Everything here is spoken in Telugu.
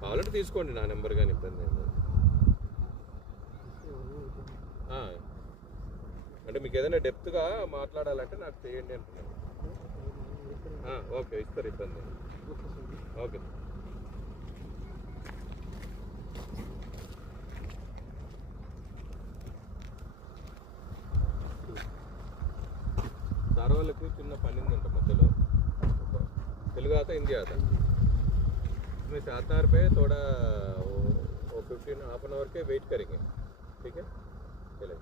కావాలంటే తీసుకోండి నా నెంబర్ కానీ ఇబ్బంది ఏం లేదు. అంటే మీకు ఏదైనా డెప్త్గా మాట్లాడాలంటే నాకు చేయండి అంటున్నాను. ఓకే ఇస్తారు ఇబ్బంది. ఓకే సార్ వాళ్ళకి చిన్న పని ఉందంట మధ్యలో. తెలుగు आता हिंदी आता इसमें 7 रुपये थोड़ा वो 15 हाफ एन आवर के वेट करेंगे. ठीक है चलें.